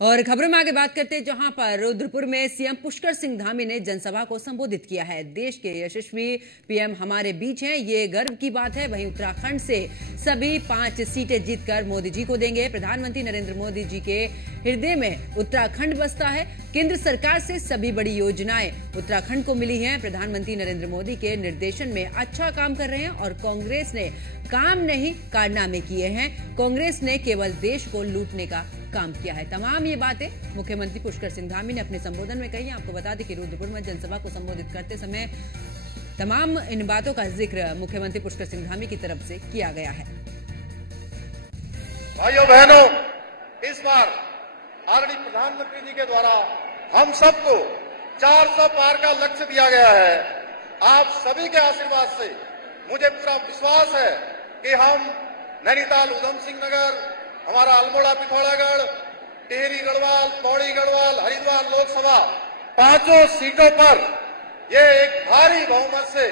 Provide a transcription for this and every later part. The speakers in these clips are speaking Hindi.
और खबरों में आगे बात करते हैं, जहां पर रुद्रपुर में सीएम पुष्कर सिंह धामी ने जनसभा को संबोधित किया है। देश के यशस्वी पीएम हमारे बीच हैं, ये गर्व की बात है। वहीं उत्तराखंड से सभी 5 सीटें जीतकर मोदी जी को देंगे। प्रधानमंत्री नरेंद्र मोदी जी के हृदय में उत्तराखंड बसता है। केंद्र सरकार से सभी बड़ी योजनाएं उत्तराखंड को मिली हैं। प्रधानमंत्री नरेंद्र मोदी के निर्देशन में अच्छा काम कर रहे हैं और कांग्रेस ने काम नहीं कारनामे किए हैं। कांग्रेस ने केवल देश को लूटने का काम किया है। तमाम ये बातें मुख्यमंत्री पुष्कर सिंह धामी ने अपने संबोधन में कही। आपको बता दें कि रुद्रपुर में जनसभा को संबोधित करते समय तमाम इन बातों का जिक्र मुख्यमंत्री पुष्कर सिंह धामी की तरफ से किया गया है। भाइयों बहनों, इस बार आदरणीय प्रधानमंत्री जी के द्वारा हम सबको 400 पार का लक्ष्य दिया गया है। आप सभी के आशीर्वाद से मुझे पूरा विश्वास है कि हम नैनीताल, उधम सिंह नगर, हमारा अल्मोड़ा, पिथौरागढ़, टिहरी गढ़वाल, पौड़ी गढ़वाल, हरिद्वार लोकसभा 5 सीटों पर ये एक भारी बहुमत से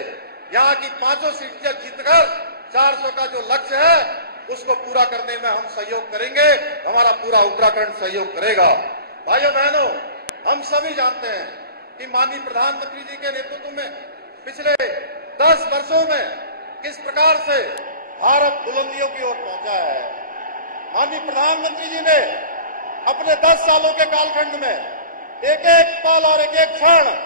यहाँ की 5 सीटें जीतकर 400 का जो लक्ष्य है उसको पूरा करने में हम सहयोग करेंगे। हमारा पूरा उत्तराखंड सहयोग करेगा। भाइयों बहनों, हम सभी जानते हैं कि माननीय प्रधानमंत्री जी के नेतृत्व में पिछले 10 वर्षों में किस प्रकार से भारत बुलंदियों की ओर पहुंचा है। माननीय प्रधानमंत्री जी ने अपने 10 सालों के कालखंड में एक एक पल और एक एक क्षण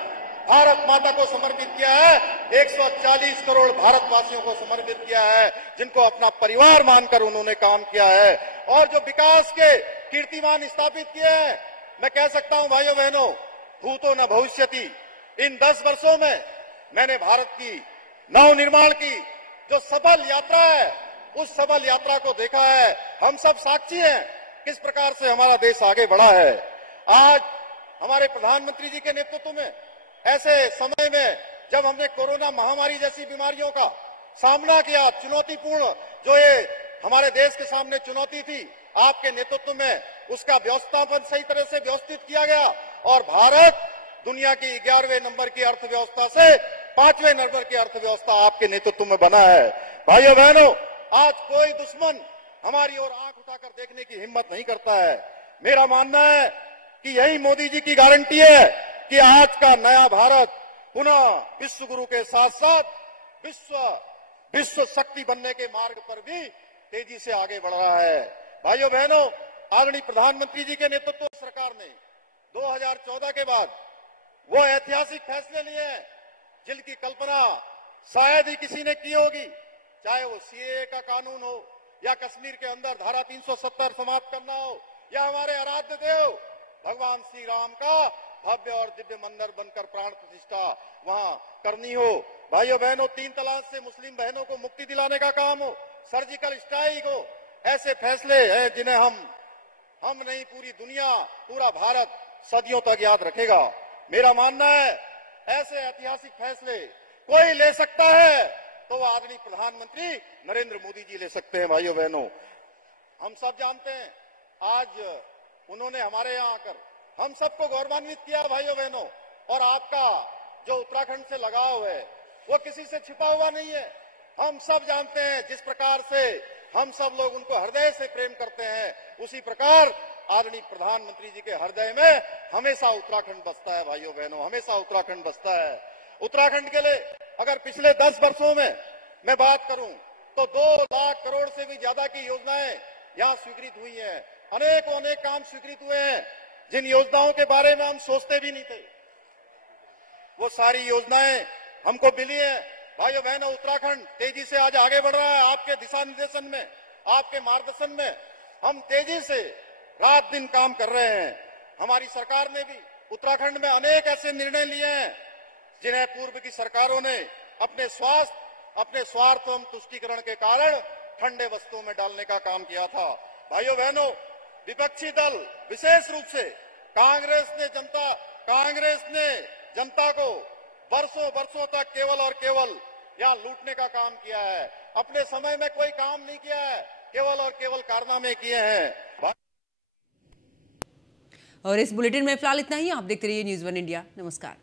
भारत माता को समर्पित किया है। 140 करोड़ भारतवासियों को समर्पित किया है, जिनको अपना परिवार मानकर उन्होंने काम किया है और जो विकास के कीर्तिमान स्थापित किए हैं। मैं कह सकता हूं भाइयों बहनों, भूतो न भविष्यति। इन 10 वर्षों में मैंने भारत की नव निर्माण की जो सफल यात्रा है, उस सफल यात्रा को देखा है। हम सब साक्षी हैं किस प्रकार से हमारा देश आगे बढ़ा है। आज हमारे प्रधानमंत्री जी के नेतृत्व में ऐसे समय में जब हमने कोरोना महामारी जैसी बीमारियों का सामना किया, चुनौतीपूर्ण जो ये हमारे देश के सामने चुनौती थी, आपके नेतृत्व में उसका व्यवस्थापन सही तरह से व्यवस्थित किया गया और भारत दुनिया की 11वें नंबर की अर्थव्यवस्था से 5वें नंबर की अर्थव्यवस्था आपके नेतृत्व में बना है। भाइयों बहनों, आज कोई दुश्मन हमारी ओर आंख उठाकर देखने की हिम्मत नहीं करता है। मेरा मानना है कि यही मोदी जी की गारंटी है कि आज का नया भारत पुनः विश्व गुरु के साथ साथ विश्व शक्ति बनने के मार्ग पर भी तेजी से आगे बढ़ रहा है। भाइयों बहनों, आदरणीय प्रधानमंत्री जी के नेतृत्व सरकार ने 2014 के बाद वो ऐतिहासिक फैसले लिए हैं जिनकी कल्पना शायद ही किसी ने की होगी। चाहे वो सीएए का कानून हो या कश्मीर के अंदर धारा 370 समाप्त करना हो या हमारे आराध्य देव भगवान श्री राम का भव्य और दिव्य मंदिर बनकर प्राण प्रतिष्ठा वहां करनी हो। भाइयों बहनों, 3 तलाक से मुस्लिम बहनों को मुक्ति दिलाने का काम हो, सर्जिकल स्ट्राइक हो, ऐसे फैसले हैं जिन्हें हम नहीं पूरी दुनिया, पूरा भारत सदियों तक याद रखेगा। मेरा मानना है ऐसे ऐतिहासिक फैसले कोई ले सकता है तो वो आदरणीय प्रधानमंत्री नरेंद्र मोदी जी ले सकते हैं। भाइयों बहनों, हम सब जानते हैं आज उन्होंने हमारे यहाँ आकर हम सबको गौरवान्वित किया। भाइयों बहनों, और आपका जो उत्तराखंड से लगाव है वो किसी से छिपा हुआ नहीं है। हम सब जानते हैं जिस प्रकार से हम सब लोग उनको हृदय से प्रेम करते हैं, उसी प्रकार आदरणीय प्रधानमंत्री जी के हृदय में हमेशा उत्तराखंड बसता है। भाइयों बहनों, हमेशा उत्तराखंड बसता है। उत्तराखंड के लिए अगर पिछले 10 वर्षों में मैं बात करूं तो 2 लाख करोड़ से भी ज्यादा की योजनाएं यहाँ स्वीकृत हुई हैं। अनेक काम स्वीकृत हुए हैं जिन योजनाओं के बारे में हम सोचते भी नहीं थे, वो सारी योजनाएं हमको मिली है। भाइयों बहनों, उत्तराखंड तेजी से आज आगे बढ़ रहा है। आपके दिशा निर्देशन में, आपके मार्गदर्शन में हम तेजी से रात दिन काम कर रहे हैं। हमारी सरकार ने भी उत्तराखंड में अनेक ऐसे निर्णय लिए हैं जिन्हें पूर्व की सरकारों ने अपने स्वार्थ एवं तुष्टीकरण के कारण ठंडे वस्तुओं में डालने का काम किया था। भाइयों बहनों, विपक्षी दल विशेष रूप से कांग्रेस ने जनता को वर्षों तक केवल और केवल यहाँ लूटने का काम किया है। अपने समय में कोई काम नहीं किया है, केवल और केवल कारनामे किए हैं। और इस बुलेटिन में फिलहाल इतना ही। आप देखते रहिए न्यूज़ 1 इंडिया। नमस्कार।